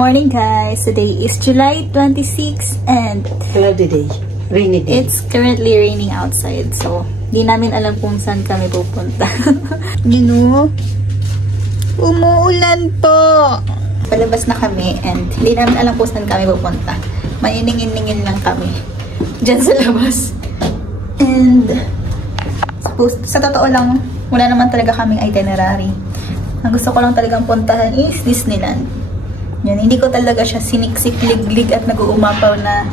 morning guys! Today is July 26 and cloudy day. Rainy day. It's currently raining outside, so di namin alam kung saan kami pupunta. You know, umuulan po! Palabas na kami and hindi namin alam kung saan kami pupunta. Mainingin-ningin lang kami dyan sa labas. And sa totoo lang, wala naman talaga kaming itinerary. Ang gusto ko lang talagang puntahan is Disneyland. Yan, hindi ko talaga siya siniksik-lig-lig at nag-uumapaw na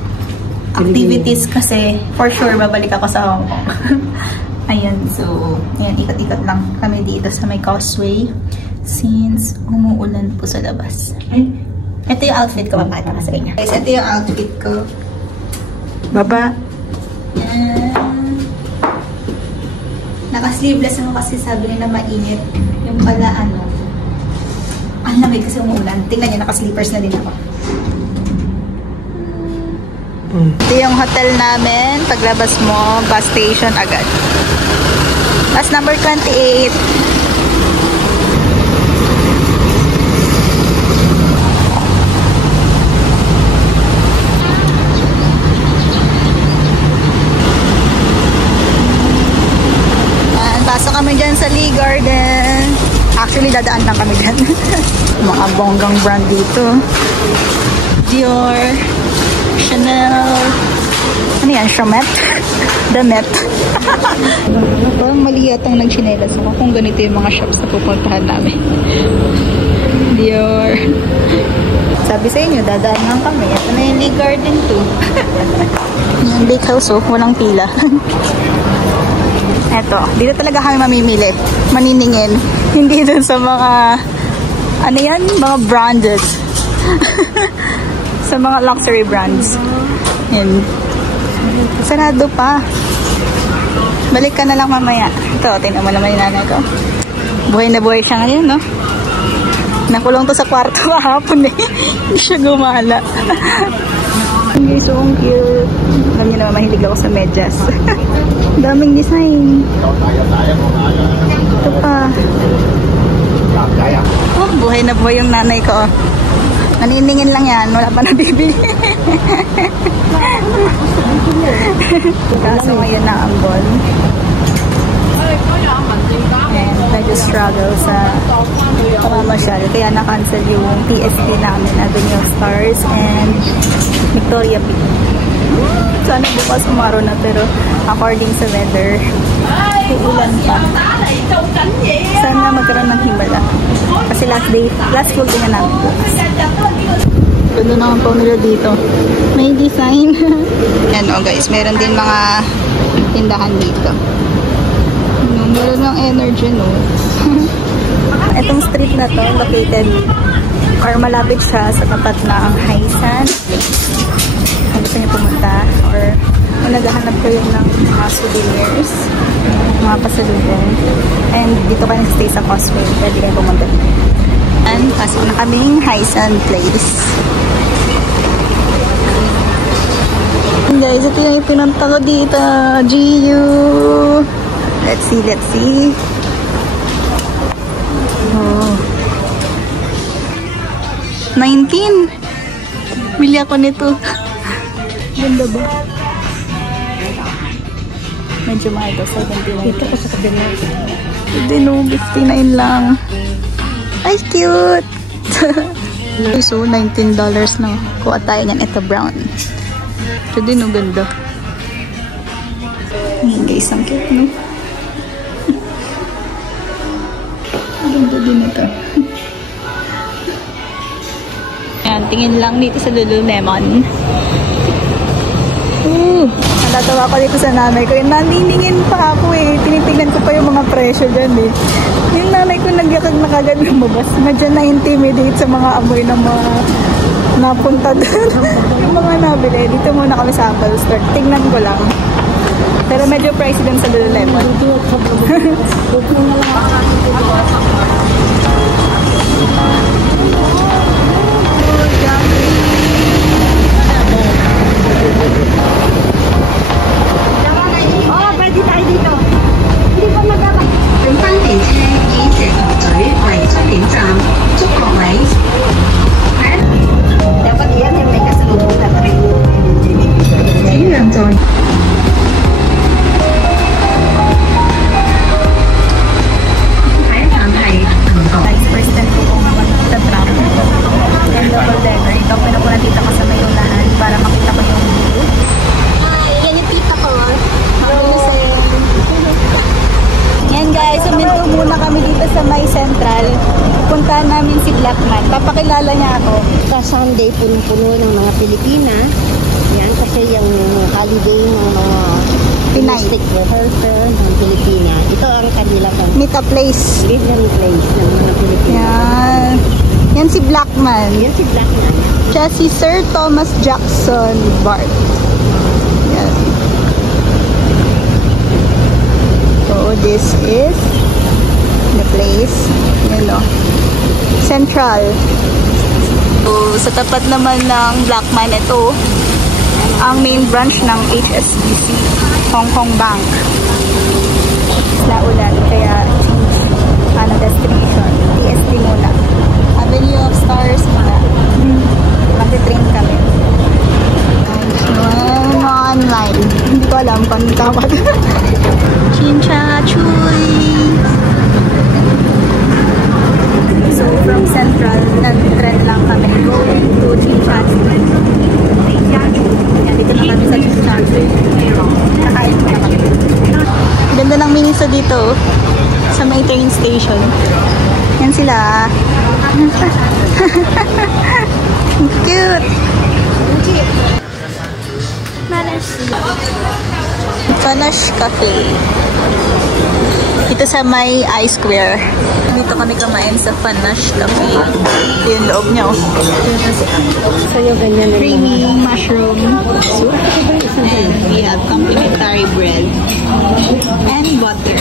activities kasi for sure babalik ako sa Hong Kong. Ayan, so ayan, ikot-ikot lang kami dito sa may causeway since umuulan po sa labas. Ito yung outfit ko, papakita ka sa kanya. Guys, ito yung outfit ko. Baba. Yan. Naka-sleeveless ako kasi sabi nila mainit. Yung pala ano, ang lamig kasi umuulan. Tingnan nyo, naka-sleepers na din ako. Ito yung hotel namin. Paglabas mo, bus station agad. Bus number 28. Pasok kami dyan sa Lee Garden. Actually, dadaan lang kami dyan. Mga bonggang brand dito. Dior, Chanel, ano yan? Chomet? Damet. Parang mali yatang nagchinelas ako kung ganito yung mga shops na pupuntahan namin. Dior. Sabi sa inyo, dadaan lang kami. Ito na yung Lee Garden too. Yung bake house, oh, walang pila. Eto, dito talaga kami mamimili. Maniningin. Hindi dun sa mga, ano yan? Mga branded. Sa mga luxury brands. Yan. Sarado pa. Balik ka na lang mamaya. Ito, tingnan mo naman yung nanay ko. Buhay na buhay siya ngayon, no? Nakulong to sa kwarto kahapon eh. Hindi siya gumala. Hindi, so cute. Alam niyo naman, mahilig ako sa medyas. Daming design. Ito pa. Oh, buhay na buhay yung nanay ko. Naniningin lang yan. Wala pa nabibili. Kaso ngayon na ang ball. And nag-struggle sa pamamasyal. Kaya na-cancel yung PSP namin, Avenue of Stars and Victoria Peak. Sana bukas umaraw na, pero according sa weather, uulan pa. Sana magkaroon ng himala. Kasi last full day na namin bukas. Ganda naman po nila dito. May design. Yan o guys, meron din mga tindahan dito. Meron ng energy, no? Itong street na to, located or malapit siya sa tapat ng Haisan. Kung gusto niyo pumunta or kung naghahanap kayo ng mga souvenirs, mga pasalubong, and dito kayo stay sa Causeway, pwede kayo pumunta dito. And pasok na kaming Haisan place. And guys, ito yung pinunta ko dito. GU! Let's see, let's see. Oh. 19. Bili ako nito. Ganda ba? Medyo mahal ito. 79. Ito ko sa kabila. Hindi no, 59 lang. Ay, cute! So, $19 na. Kuha tayo niyan. Ito, brown. Ito din, no, ganda. Ayan guys, ang cute, no? Ganda din ito. Ayan, tingin lang dito sa Lululemon. Natatawa ko dito sa nanay ko. Yung naniningin pa ako eh. Tinitignan ko pa yung mga presyo dyan eh. Yung nanay ko nagyakag na kagad lumabas. Medyo na-intimidate sa mga amoy ng mga napunta doon. Yung mga nabili. Dito muna kami sa Apple Store. Tingnan ko lang. Pero medyo pricey din sa Lululemon. Oh, pwede tayo dito. Hindi pa magkaka. 用翻地車以石塘咀為終點站，竹角尾。Guys, first time ko kung mag-tram. And double decker. Ito, pinupunan dito ko sa may unahan para makita ko yung view. Yan yung tita ko. Yan guys, suminto muna kami dito sa may central. Puntahan namin si Blackman. Papakilala niya ako. Sa Sunday, punong-puno ng mga Pilipina. Yan, kasi yung holiday ng mga Pinay. domestic worker ng Pilipina. Ito ang kanila pang Meet a place. living place ng mga Pilipina. Yan. Yan si Blackman. Yan si Blackman. Siya si Sir Thomas Jackson Bart. Yan. So, this is the place. Yan o. Central. So, sa tapat naman ng Blackman, ito ang main branch ng HSBC, Hong Kong Bank. Naulan, kaya destination. TST muna. Avenue of Stars muna. Mag-train kami. Online. Hindi ko alam kung tawag. Chincha Chuy. So, from Central, nag-trend lang kami. Going to Chincha Chuy. Yan, dito na kami sa Chincha Chuy. Nakain na kami. Ganda ng minisa dito. Sa may train station. Yan sila. Cute! Panache Cafe. Dito sa may I-Square. Dito kami kumain sa Panache Cafe. Ito yung loob niya. Sa'yo ganyan na Creamy mushroom soup. And we have complimentary bread. And butter.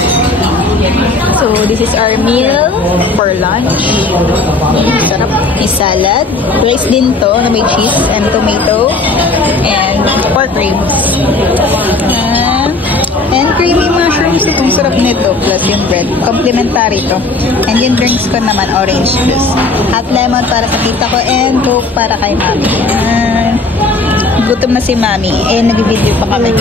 So, this is our meal for lunch. Sarap. May salad. Rice din to na may cheese and tomato. And pork ribs. And creamy mushroom soup. Ang sarap nito. Plus yung bread. Complimentary to. And yung drinks ko naman, orange juice. Hot lemon para sa tita ko and coke para kay mami. Gutom na si mami. Eh, nag-video pa kami.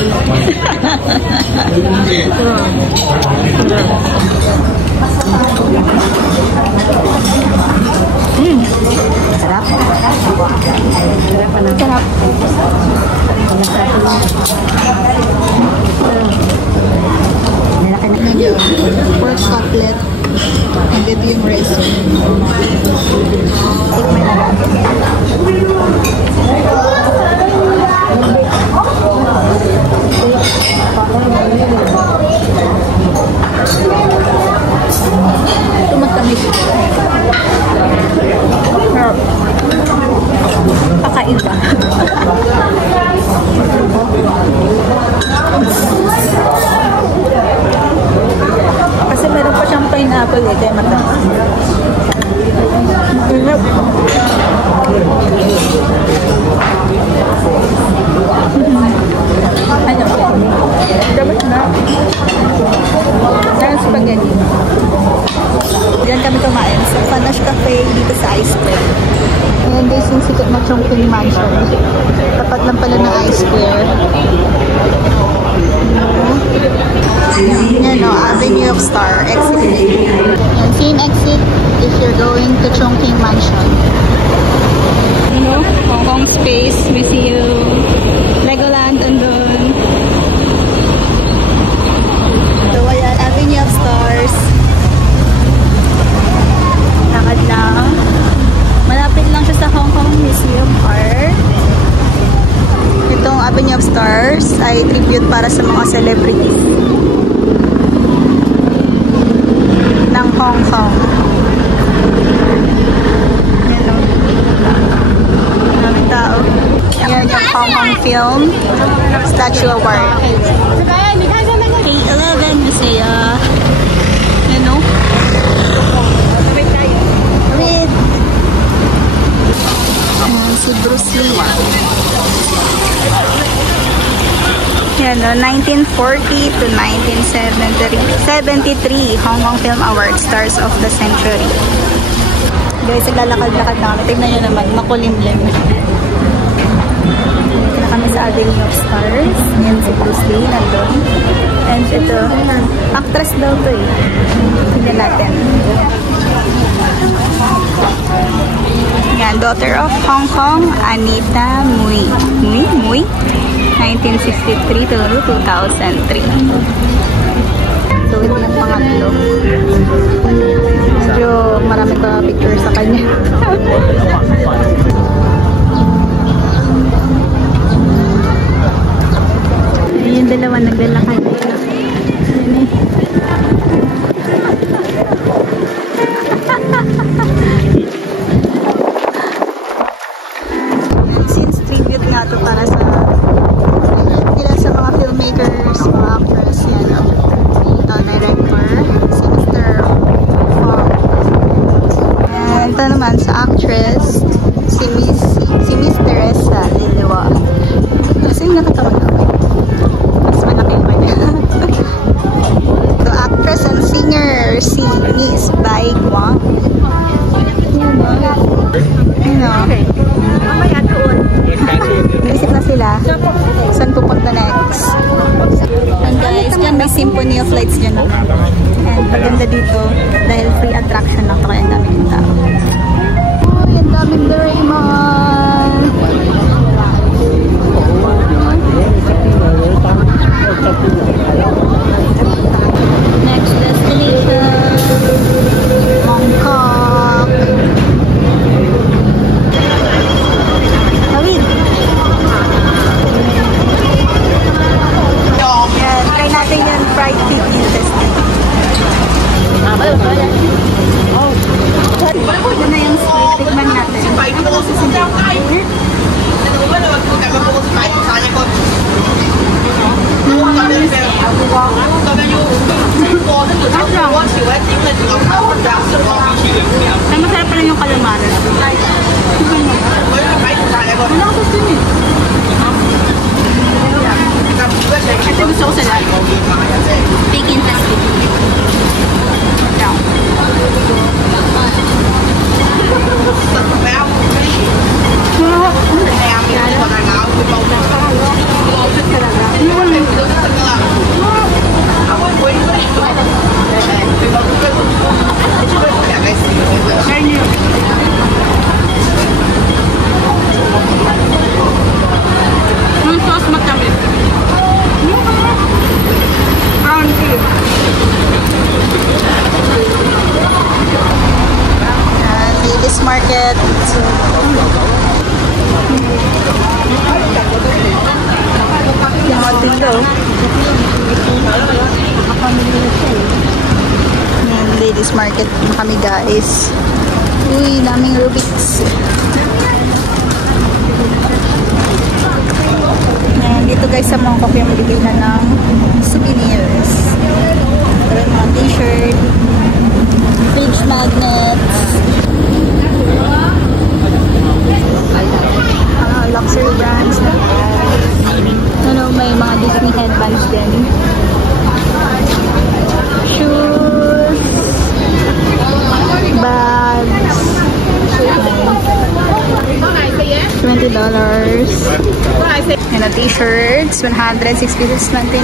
Sarap. Sarap. Pork cutlet. And ito yung rice. Tikman na natin. Ito magtamis. Kakaiba. Kasi meron pa siyang pineapple eh, kaya matamis. Ano? Dapat na. Sarang spaghetti. Diyan kami kumain sa Panache Cafe dito sa I-Square. Ayan guys, yung sikat na Chongqing Mansion. Tapat lang pala ng I-Square. Yan o, Avenue of Star, exit. Yan, same exit if you're going to Chongqing Mansion. You know, Hong Kong Space Museum, Legoland, andun. So, ayan, Avenue of Stars. Lakad lang. Malapit lang siya sa Hong Kong Museum Park. Itong Avenue of Stars ay tribute para sa mga celebrities ng Hong Kong. Yan o. Maraming tao. Yan yung Hong Kong Film Statue Award. K11 Musea. Yan o. Wait. Si Bruce Lee. Yan o, 1940 to 1973 Hong Kong Film Award Stars of the Century. Guys, naglalakad-lakad na kami. Tignan nyo naman, makulimlim. kami sa Avenue of Stars. Yan si Bruce Lee nandun. And ito, actress daw to eh. Tignan natin. Yan, daughter of Hong Kong, Anita Mui. Mui? 1963 to 2003. So, ito ng pangatlo. Medyo marami ko picture sa kanya. Yung dalawa naglalakad. Yan eh. Since tribute nga to para sa mga filmmakers, mga actors, yan o. Ito, director, si Mr. Fong. And ito naman sa actress, si Miss Teresa Liliwa. Kasi yung nakatawag na. Mas malaki yung kanya. So, actress and singer, si Miss Bai Guang. Naisip na sila. Saan pupunta next? And guys, dyan may Symphony of Lights dyan naman. And maganda dito dahil free attraction lang ito kaya ang daming tao. Oh, yung daming Doraemon! Next destination, Bangkok. Tawid! Yan, try natin yung fried pig intestine. Ito na yung split. Tignan natin. Ay, masarap pa rin yung calamares. Ito gusto ko sa lahat. Pig intestine. Yung sauce matamis. Brown tea. Ladies Market. Yung atin daw. Ladies Market na kami guys. Uy, daming Rubik's. Dito guys sa Bangkok yung maligay na ng souvenirs. Ito yung mga t-shirt, fridge magnets, luxury brands. Ano, may mga Disney headbands din. Shoes, bags, $20. And t-shirts, 106 pieces, 99.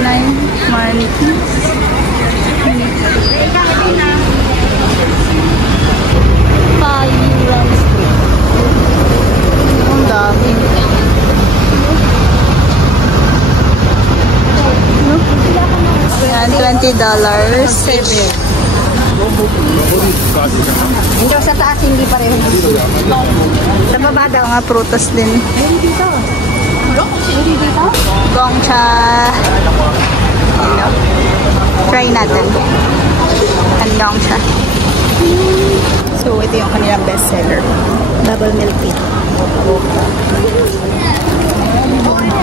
One piece. Ang dami. Yan, $20. Hindi sa taas, hindi pareho. Sa baba daw nga prutas din. Dito. Gongcha. Try natin. Ang gongcha. So, ito yung kanilang bestseller. Bubble milk tea.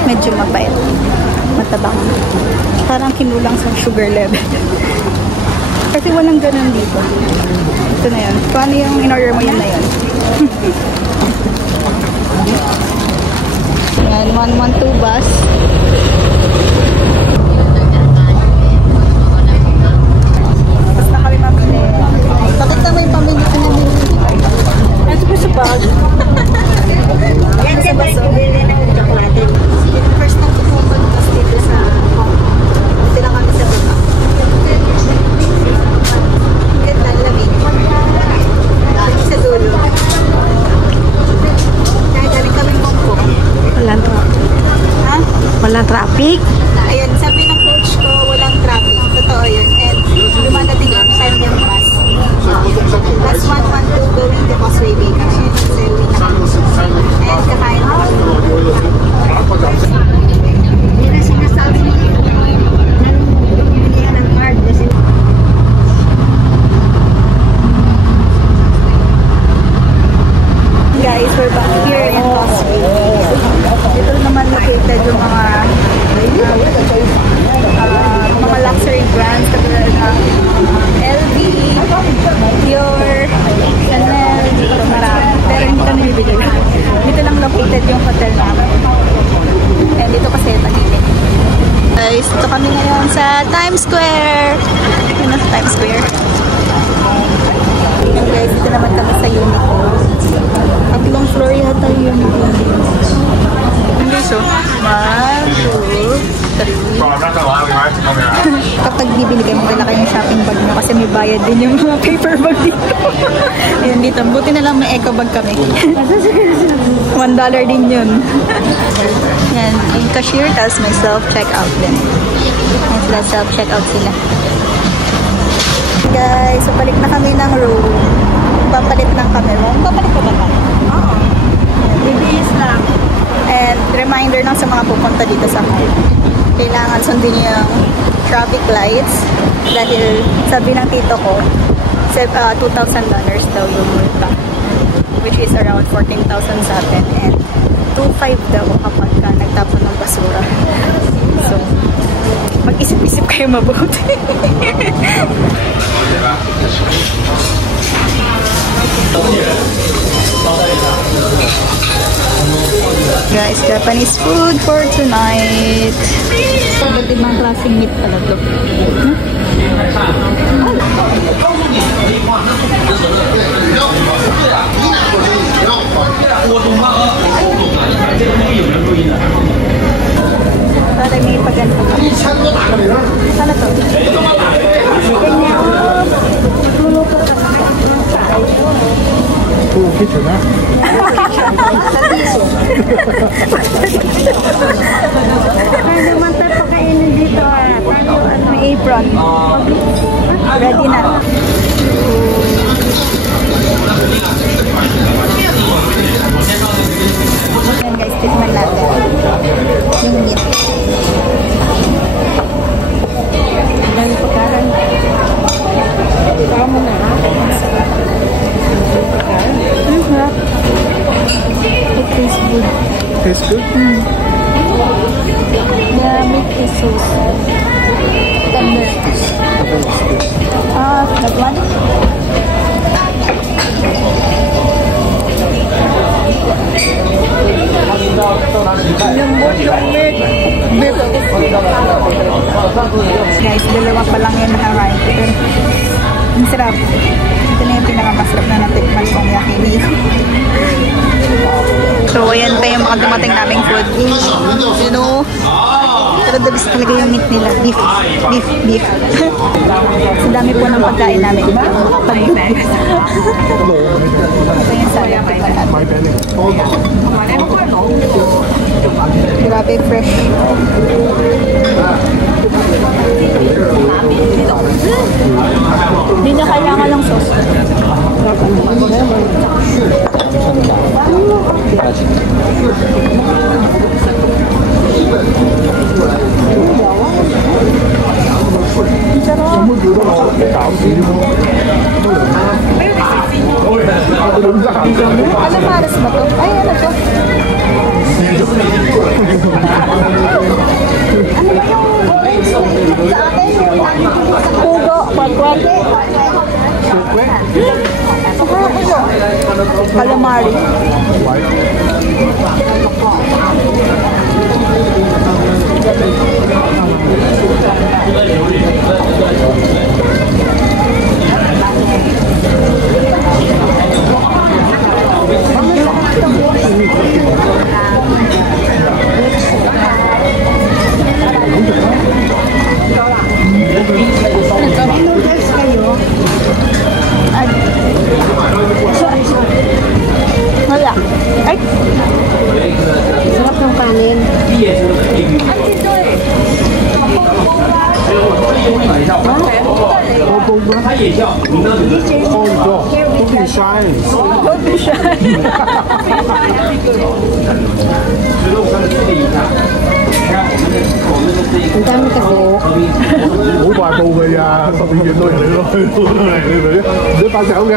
Medyo mapait. Matabang. Parang kinulang sa sugar level. Kasi walang ganun dito. Ito na yun. Kung ano yung in-order mo, yun na yun. Yan, 112 bus. Basta kami mamili. Bakit na may pamili ka na din? Ito po sa bag. Yan sa baso. Ayun, sabi ng coach ko, walang traffic. Totoo yun. And dumadating ang time yung bus. That's 112 going to Causeway Bay kasi uwi na kami. And kakain ako. Hindi na sinasabi mo. Hindi ng card. Guys, we're back here in Causeway. Dito naman located yung mga luxury brands katulad ng LV, Dior, Chanel, dito marami. Pero hindi kami bibili. Dito lang located yung hotel namin. And dito kasi tahimik. Guys, dito kami ngayon sa Times Square. Yun sa Times Square. And guys, dito naman kami sa Uniqlo. Tatlong floor yata yun. Hindi so. 1, 2, 3. Kapag bibili kayo, magdala kayo ng shopping bag nyo kasi may bayad din yung mga paper bag dito. Ayan dito. Buti na lang may eco bag kami. $1 din yun. Yan. Yung cashier, tapos may self-checkout din. Yan sila, self-checkout sila. Guys, so balik na kami ng room. Papalit lang kami. Papalit ka ba ka? Oo. Bibilis lang. And reminder lang sa mga pupunta dito sa mall. Kailangan sundin yung traffic lights dahil sabi ng tito ko $2,000 daw yung multa, which is around 14,000 sa atin, and 2,500 daw kapag ka nagtapon ng basura. So mag-isip-isip kayo mabuti. Guys, Japanese food for tonight. Ba't ibang klaseng meat pala to? Para may paganda pa. Sana to? Kitchen, ha? Pwede naman tayo pakainin dito. May apron. Ready na. Ayan guys, tikman natin. Yung meat. Dahil pagkaran. Tama na. It tastes good. Tastes good? Yeah, meat is so tender. That one? Lambot yung meat. Beef. Guys, dalawa pa lang yung nakahain ko. Pero ang sarap. Ito na yung pinakamasarap na natikman kong yakini. So, ayan pa yung mga dumating naming food. You know, pero the best talaga yung meat nila. Beef. Beef. Beef. So, dami po ng pagkain namin. Pag-beef. Ito yung sayang. Grabe, fresh. Hindi na kailangan ng sauce. Ano maras ba to? Ay, ano to? Ano ba yung sa atin? Pugo, pagkwate. Calamari. Wala. Ay! Sarap ng kanin. Ay, ito eh. 他也叫名字。哦，你说都比山。都比山。觉得我看这里一下，你看我们的这一个好快到㗎呀，10點幾到人嚟咯，唔使拍手嘅。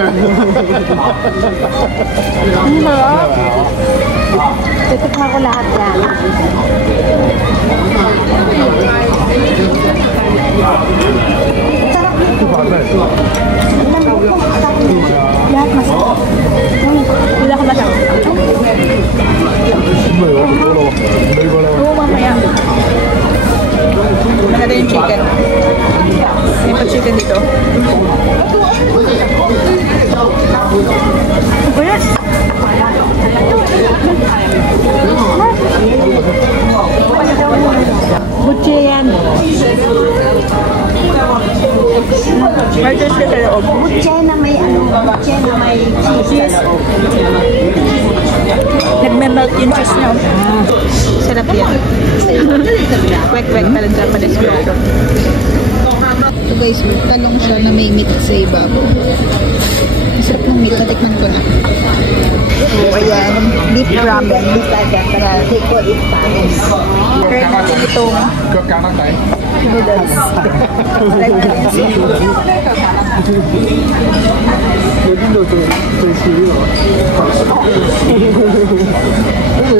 Titikman ko lahat yan. Lahat masarap. Wala ka masarap. Oo, mamaya. Maganda yung chicken. May pa chicken dito. Yes! Butche yan. May cheese ka sa loob. Butche na may butche na may cheese. Nagme-melt yung cheese niya. Sarap yan. Kwek-kwek pala Japanese food. So guys, talong siya na may meat sa ibabaw. Masarap ng meat. Natikman ko na. So, ayan. Beef ramen. They call it panis. Try natin itong noodles. Try natin yung seafood.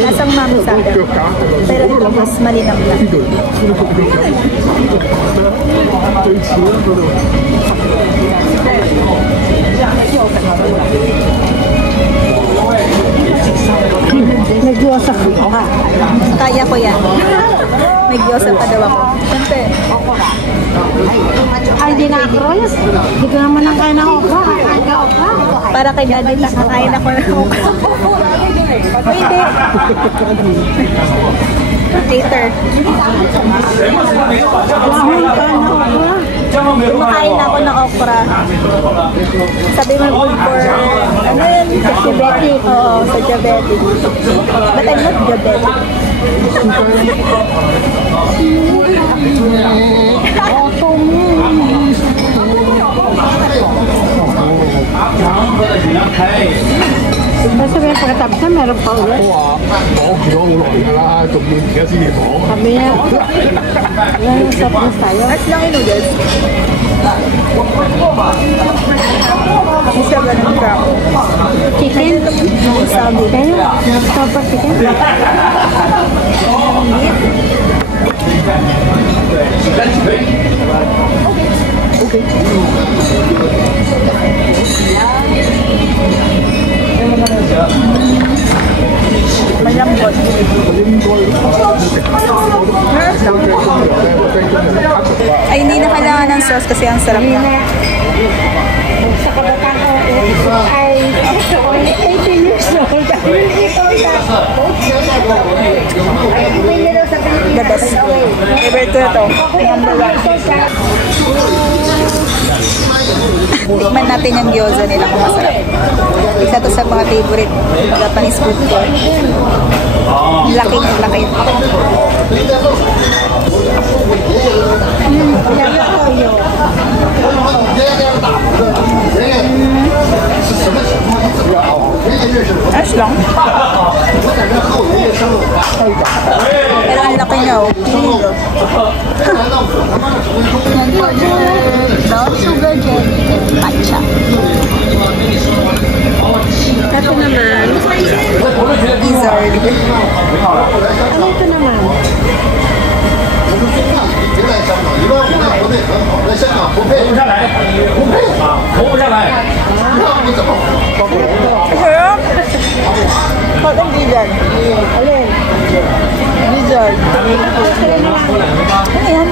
Lasang mami sa akin. Pero ito mas malinam na. Nag-iosap ka. Kaya ko yan. Nag-iosap pa daw ako. Siyempre. Ay, di na cross. Di ko naman ang kaya na okra. Kakain ka okra. Para kay Daddy, nakakain ako ng okra. Pwede. Later. Kumakain na ako ng okra. Sabi mo good for, ano yun? Diabetic. Oo, sa diabetic. But I'm not diabetic. Kasi may pagkatapos na meron pa ulit.我住咗好耐㗎啦，仲要而家先至講。 Kami na. Nag-usap na tayo. At lang yung noodles. Isa ba ng crap? Chicken? Sabi. Kaya? Nag-stop pa chicken? Malambot. Ay, hindi na kailangan ng sauce kasi ang sarap na. Sa kabataan ko, ay 18 years old. The best. Favorite ko na to. Number 1. Tikman natin yung gyoza nila kung masarap. Isa to sa mga favorite Japanese food ko. Laki. Ayos lang. Pero ang laki niya, oh. Brown sugar jelly and matcha. That's number Gizzard. Ano ito naman? Sarap! Hot and gizzard. Alin? Gizzard. Ano yan?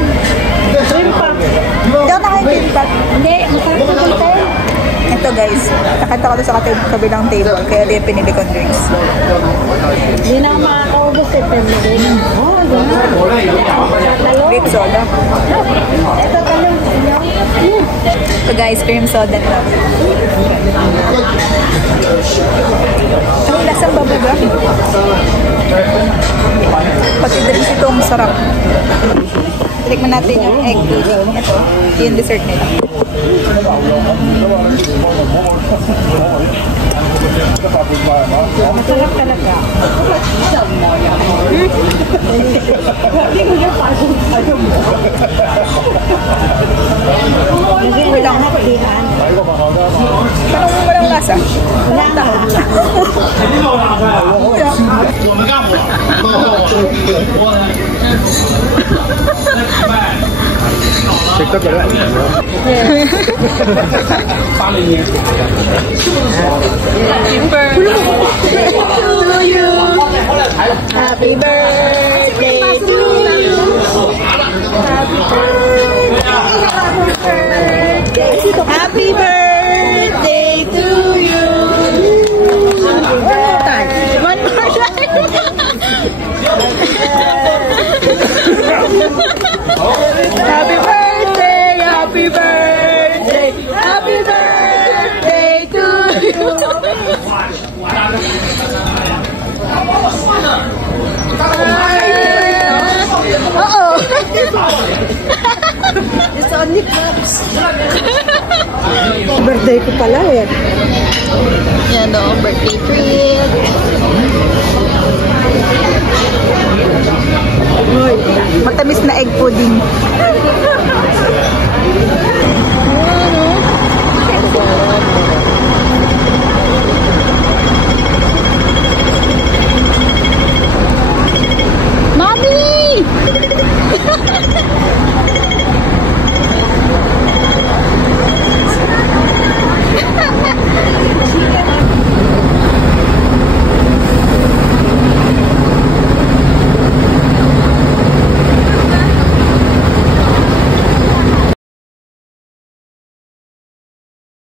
Shrimp pa. Hindi ako nakikita. Hindi, masarap na dito. Ito guys, nakita ko to sa kabilang table, kaya di pinili kong drinks. Hindi na ako makakaubos eh, pero din. Oh, yan. Grape soda. Ito talong. Ito guys, cream soda na. Ano lasang babaga? Pati drinks ito, masarap. Tikman natin yung egg pudding. Ito, yung dessert nila. Masarap talaga. Hindi lang napilihan. Parang walang lasa. Wala ka. 我们干部，食得嘅咧，80年。Happy birthday to you. Happy birthday. Happy birthday to you. One more time. One more time. Happy birthday. Happy birthday. Happy birthday to you. Uh-oh. It's only cups. Birthday ko pala eh. Yan o, birthday treat. Matamis na egg pudding.